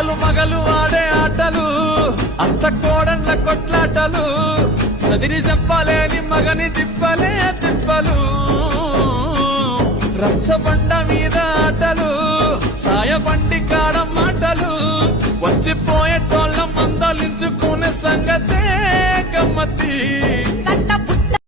ఆలు మగలు ఆడే ఆటలు అత్త కోడళ్ళ కొట్లాటలు సదిరి చెప్పలేని మగని తిప్పలే తిప్పలు రచ్చబండ మీద ఆటలు సాయబండి కాడ మాటలు వచ్చిపోయేటోళ్ళ మందలించుకునే సంగతే గమ్మతి